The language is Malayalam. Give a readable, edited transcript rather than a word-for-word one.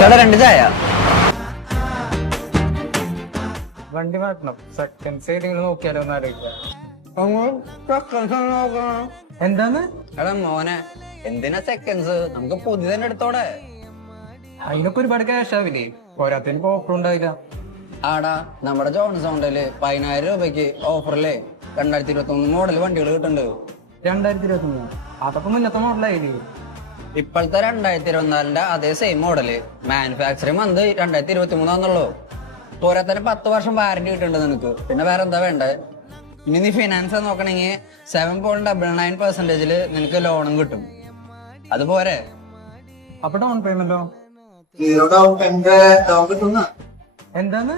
രണ്ട് ചായ. വണ്ടി മാറ്റണം. സെക്കൻഡ്സ് ഏതെങ്കിലും നോക്കിയാലോ ഒന്ന് ആലോചിക്കാം. എന്താണ് എടാ മോനെ, എന്തിനാ സെക്കൻഡ്സ്? നമുക്ക് പുതിയ തന്നെ എടുത്തോടെ. അതിനൊക്കെ ഒരുപാട് ക്യാഷ് ആവില്ലേ? പോരാത്തതിന് ഇപ്പൊ ഓഫർ ഉണ്ടാവില്ല. ആടാ, നമ്മുടെ ജോൺസോണില് 10,000 രൂപയ്ക്ക് ഓഫറില് 2021 മോഡൽ വണ്ടികൾ കിട്ടുന്നുണ്ട്. 2023 അതൊക്കെ മുന്നത്തെ മോഡലായില്ലേ? ഇപ്പോഴത്തെ 2024 അതേ സെയിം മോഡല്. മാനുഫാക്ചറിങ് വന്ന് 2023 പോരാത്തന്നെ 10 വർഷം വാറന്റി കിട്ടുന്നുണ്ട് നിനക്ക്. പിന്നെ വേറെ എന്താ വേണ്ടേ? ഇനി നീ ഫിനാൻസ് നോക്കണെങ്കിൽ 7.99% നിനക്ക് ലോണും കിട്ടും. അതുപോലെ അപ്പൊ ഡൗൺ പേയ്മെന്റോ? കിട്ടുന്ന എന്താണ്?